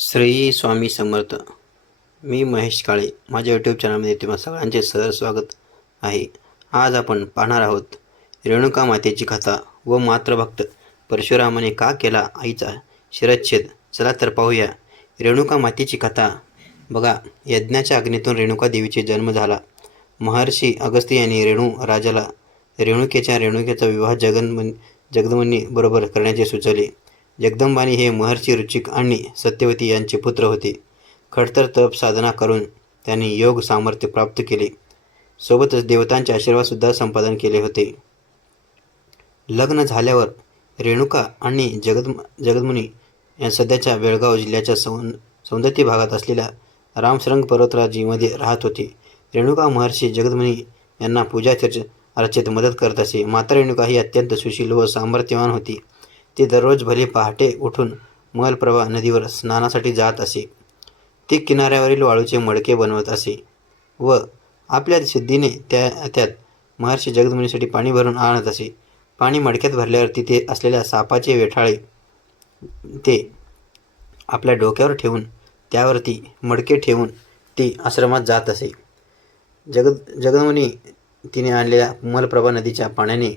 श्री स्वामी समर्थ. मी महेश काळे. माझ्या यूट्यूब चॅनलमध्ये तुम्हा सगळ्यांचे सहर्ष स्वागत आहे. आज आपण पाहणार आहोत रेणुका मातेची कथा व मातृभक्त परशुरामाने का केला आईचा शिरच्छेद. चला तर पाहूया रेणुका मातेची कथा. बघा, यज्ञाच्या अग्नीतून रेणुका देवीचा जन्म झाला. महर्षी अगस्त्य यांनी रेणू राजाला रेणुकेचा विवाह जगदम्बनी बरोबर करण्याचे सुचवले. जगदंबानी हे महर्षी ऋचिक आणि सत्यवती यांचे पुत्र होते. खडतर तप साधना करून त्यांनी योग सामर्थ्य प्राप्त केले. सोबतच देवतांचे आशीर्वादसुद्धा संपादन केले होते. लग्न झाल्यावर रेणुका आणि जगदमुनी या सध्याच्या बेळगाव जिल्ह्याच्या सौंदत्य भागात असलेल्या रामशृंग पर्वतराजीमध्ये राहत होते. रेणुका महर्षी जगदमुनी यांना पूजा अर्चेत मदत करत असे. माता रेणुका ही अत्यंत सुशील व सामर्थ्यवान होती. ती दररोज भले पहाटे उठून मलप्रभा नदीवर स्नानासाठी जात असे. ती किनाऱ्यावरील वाळूचे मडके बनवत असे व आपल्या सिद्धीने त्यात महर्षी जगदमुनीसाठी पाणी भरून आणत असे. पाणी मडक्यात भरल्यावर तिथे असलेल्या सापाचे वेठाळे ते आपल्या डोक्यावर ठेवून त्यावरती मडके ठेवून ती आश्रमात जात असे. जगदमुनी तिने आणलेल्या मलप्रभा नदीच्या पाण्याने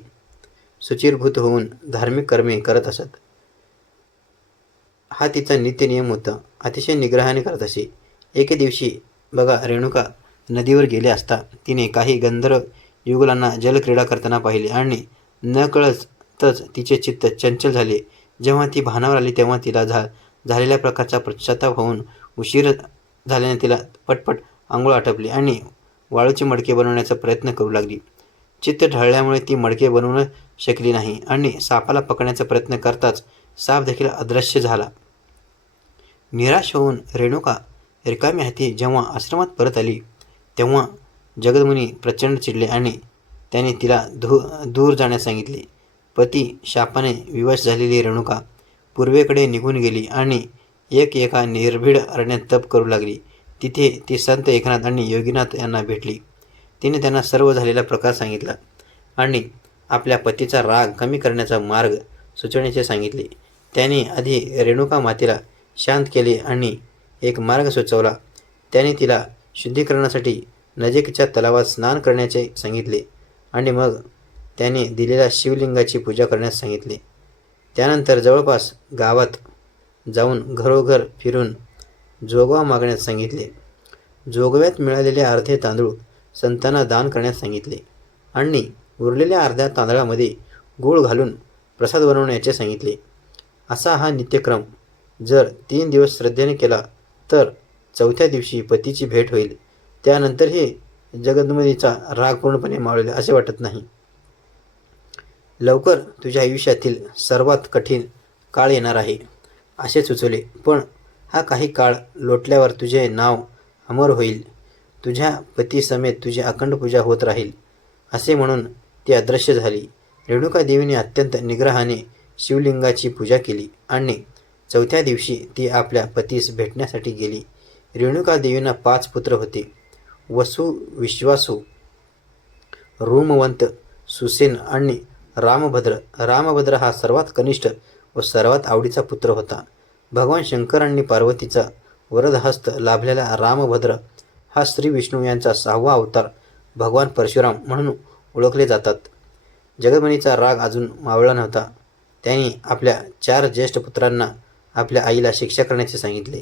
शुचिर्भूत होऊन धार्मिक कर्मे करत असत. हा तिचा नित्य नियम होता. अतिशय निग्रहाने करत असे. एके दिवशी बघा, रेणुका नदीवर गेले असता तिने काही गंधर्व युगलांना जलक्रीडा करताना पाहिले आणि नकळतच तिचे चित्त चंचल झाले. जेव्हा ती भानावर आली तेव्हा तिला झालेल्या प्रकारचा पश्चाताप होऊन उशीर झाल्याने तिला पटपट आंघोळ आटपली आणि वाळूचे मडके बनवण्याचा प्रयत्न करू लागली. चित्त ढळल्यामुळे ती मडके बनवू शकली नाही आणि सापाला पकडण्याचा प्रयत्न करताच साप देखील अदृश्य झाला. निराश होऊन रेणुका रिकाम्या हाती जेव्हा आश्रमात परत आली तेव्हा जगदमुनी प्रचंड चिडले आणि त्याने तिला दूर जाण्यास सांगितले. पती शापाने विवश झालेली रेणुका पूर्वेकडे निघून गेली आणि एका निर्भीड अरण्यात तप करू लागली. तिथे ती संत एकनाथ आणि योगीनाथ यांना भेटली. तिने त्यांना सर्व झालेला प्रकार सांगितला आणि आपल्या पतीचा राग कमी करण्याचा मार्ग सुचवण्याचे सांगितले. त्याने आधी रेणुका मातेला शांत केले आणि एक मार्ग सुचवला. त्याने तिला शुद्धीकरणासाठी नजीकच्या तलावात स्नान करण्याचे सांगितले आणि मग त्याने दिलेल्या शिवलिंगाची पूजा करण्यास सांगितले. त्यानंतर जवळपास गावात जाऊन घरोघर फिरून जोगवा मागण्यास सांगितले. जोगव्यात मिळालेले अर्धे तांदूळ संतांना दान करण्यास सांगितले आणि उरलेल्या अर्ध्या तांदळामध्ये गूळ घालून प्रसाद बनवण्याचे सांगितले. असा हा नित्यक्रम जर 3 दिवस श्रद्धेने केला तर 4थ्या दिवशी पतीची भेट होईल. त्यानंतरही जगदमुनीचा राग पूर्णपणे मावळेल असे वाटत नाही. लवकर तुझ्या आयुष्यातील सर्वात कठीण काळ येणार आहे असे सुचवले. पण हा काही काळ लोटल्यावर तुझे नाव अमर होईल. तुझ्या पतीसमेत तुझी अखंड पूजा होत राहील असे म्हणून ती अदृश्य झाली. रेणुका देवीने अत्यंत निग्रहाने शिवलिंगाची पूजा केली आणि 4थ्या दिवशी ती आपल्या पतीस भेटण्यासाठी गेली. रेणुका देवींना 5 पुत्र होते: वसु, विश्वासू, रोमवंत, सुसेन आणि रामभद्र. रामभद्र हा सर्वात कनिष्ठ व सर्वात आवडीचा पुत्र होता. भगवान शंकर आणि पार्वतीचा वरदहस्त लाभलेला रामभद्र हा श्री विष्णू यांचा 6वा अवतार भगवान परशुराम म्हणून ओळखले जातात. जगदमुनीचा राग अजून मावळला नव्हता. त्यांनी आपल्या 4 ज्येष्ठ पुत्रांना आपल्या आईला शिक्षा करण्याचे सांगितले.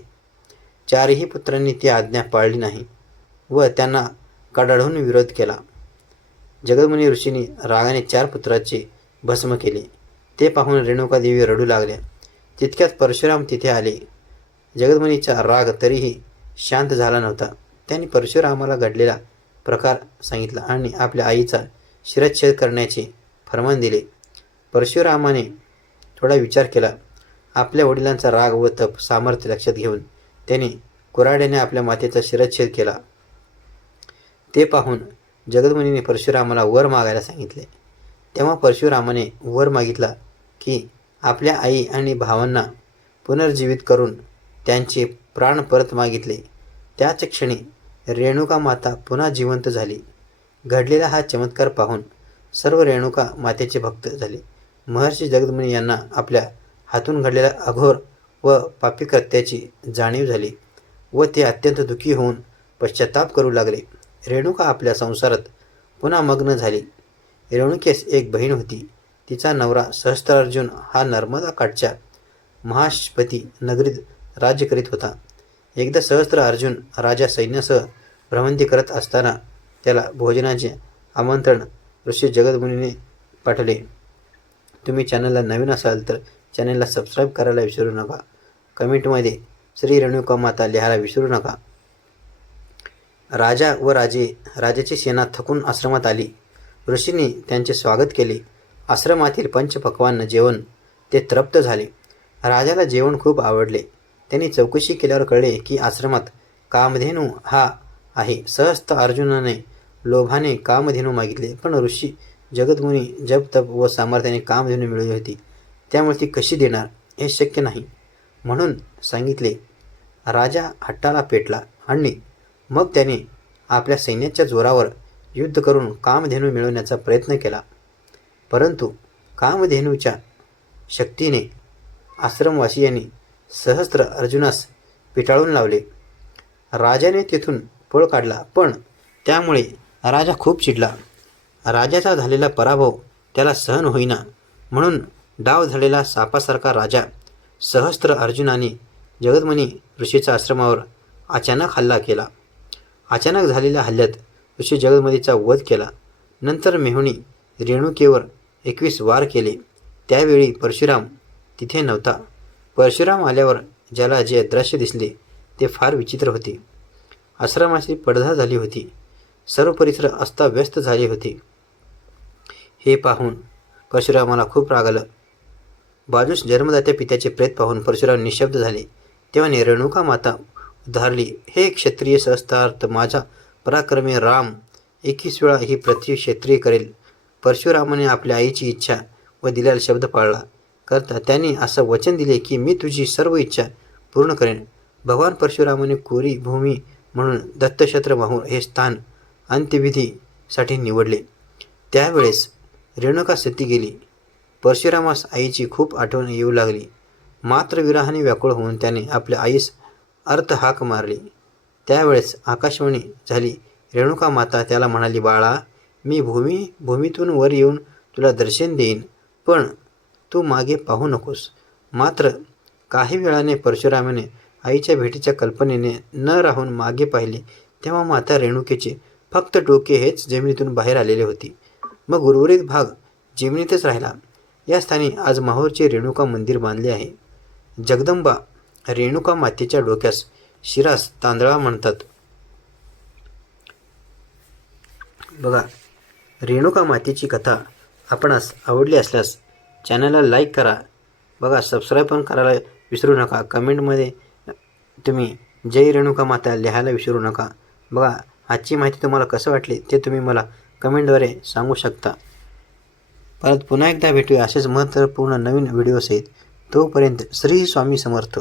4ही पुत्रांनी ती आज्ञा पाळली नाही व त्यांना कडाडून विरोध केला. जगदमुनी ऋषींनी रागाने 4 पुत्राचे भस्म केले. ते पाहून रेणुका देवी रडू लागल्या. तितक्यात परशुराम तिथे आले. जगदमुनीचा राग तरीही शांत झाला नव्हता. त्यांनी परशुरामाला घडलेला प्रकार सांगितला आणि आपल्या आईचा शिरच्छेद करण्याचे फर्मान दिले. परशुरामाने थोडा विचार केला. आपल्या वडिलांचा राग व तप सामर्थ्य लक्षात घेऊन त्याने कुऱ्हाडीने आपल्या मातेचा शिरच्छेद केला. ते पाहून जगदमुनीने परशुरामाला वर मागायला सांगितले. तेव्हा परशुरामाने वर मागितला की आपल्या आई आणि भावांना पुनर्जीवित करून त्यांचे प्राण परत मागितले. त्याच क्षणी रेणुका माता पुन्हा जिवंत झाली. घडलेला हा चमत्कार पाहून सर्व रेणुका मातेचे भक्त झाले. महर्षी जगदमुनी यांना आपल्या हातून घडलेला अघोर व पापी कृत्याची जाणीव झाली व ते अत्यंत दुःखी होऊन पश्चाताप करू लागले. रेणुका आपल्या संसारात पुन्हा मग्न झाली. रेणुकेस एक बहीण होती. तिचा नवरा सहस्त्रार्जुन हा नर्मदा काठच्या महाशपती नगरीत राज्य करीत होता. एकदा सहस्त्र अर्जुन राजा सैन्यासह भ्रमंती करत असताना त्याला भोजनाचे आमंत्रण ऋषी जगदमुनीने पाठवले. तुम्ही चॅनलला नवीन असाल तर चॅनलला सबस्क्राईब करायला विसरू नका. कमेंटमध्ये श्री रेणुका माता लिहायला विसरू नका. राजा व राजाची सेना थकून आश्रमात आली. ऋषींनी त्यांचे स्वागत केले. आश्रमातील पंचपक्वान्न जेवण ते तृप्त झाले. राजाला जेवण खूप आवडले. त्यांनी चौकशी केल्यावर कळले की आश्रमात कामधेनू हा आहे. सहस्त्र अर्जुनाने लोभाने कामधेनू मागितले, पण ऋषी जगदमुनी जप तप व सामर्थ्याने कामधेनू मिळवली होती. त्यामुळे ती कशी देणार हे शक्य नाही म्हणून सांगितले. राजा हट्टाला पेटला आणि मग त्याने आपल्या सैन्याच्या जोरावर युद्ध करून कामधेनू मिळवण्याचा प्रयत्न केला. परंतु कामधेनूच्या शक्तीने आश्रमवासियांनी सहस्त्र अर्जुनास पिटाळून लावले. राजाने तेथून पळ काढला, पण त्यामुळे राजा खूप चिडला. राजाचा झालेला पराभव त्याला सहन होईना म्हणून डाव झालेला सापासारखा राजा सहस्त्र अर्जुनाने जगदमुनी ऋषीच्या आश्रमावर अचानक हल्ला केला. अचानक झालेल्या हल्ल्यात ऋषी जगदमुनीचा वध केला. नंतर मेहुणी रेणुकेवर 21 वार केले. त्यावेळी परशुराम तिथे नव्हता. परशुराम आल्यावर ज्याला जे दृश्य दिसले ते फार विचित्र होते. आश्रमाची पडझड झाली होती. सर्व परिसर अस्ताव्यस्त झाले होते. हे पाहून परशुरामाला खूप राग आलं. बाजूस जन्मदात्या पित्याचे प्रेत पाहून परशुराम निशब्द झाले. तेव्हा रेणुका माता उद्धारली. हे क्षत्रिय सहस्त्रार्थ, माझा पराक्रमी राम 21 वेळा ही पृथ्वी क्षत्रिय करेल. परशुरामाने आपल्या आईची इच्छा व दिलेला शब्द पाळला करता त्यांनी असं वचन दिले की मी तुझी सर्व इच्छा पूर्ण करेन. भगवान परशुरामाने कोरी भूमी म्हणून दत्तक्षेत्र माहूर हे स्थान अंत्यविधीसाठी निवडले. त्यावेळेस रेणुका सती गेली. परशुरामास आईची खूप आठवण येऊ लागली. मात्र विरहाने व्याकुळ होऊन त्याने आपल्या आईस अर्थहाक मारली. त्यावेळेस आकाशवाणी झाली. रेणुका माता त्याला म्हणाली, बाळा, मी भूमीतून वर येऊन तुला दर्शन देईन, पण तू मागे पाहू नकोस. मात्र काही वेळाने परशुरामाने आईच्या भेटीच्या कल्पनेने न राहून मागे पाहिले तेव्हा माता रेणुकेचे फक्त डोके हेच जमिनीतून बाहेर आलेले होते. मग उर्वरित भाग जमिनीतच राहिला. या स्थानी आज माहूरचे रेणुका मंदिर बांधले आहे. जगदंबा रेणुका मातेच्या डोक्यास शिरास तांदळा म्हणतात. बघा, रेणुका मातेची कथा आपणास आवडली असल्यास चॅनलला लाईक करा. बघा, सबस्क्राईब पण करायला विसरू नका. कमेंटमध्ये तुम्ही जय रेणुका माता लिहायला विसरू नका. बघा, आजची माहिती तुम्हाला कसं वाटली ते तुम्ही मला कमेंटद्वारे सांगू शकता. परत पुन्हा एकदा भेटूया असेच महत्त्वपूर्ण नवीन व्हिडिओ सहित. तोपर्यंत श्री स्वामी समर्थ.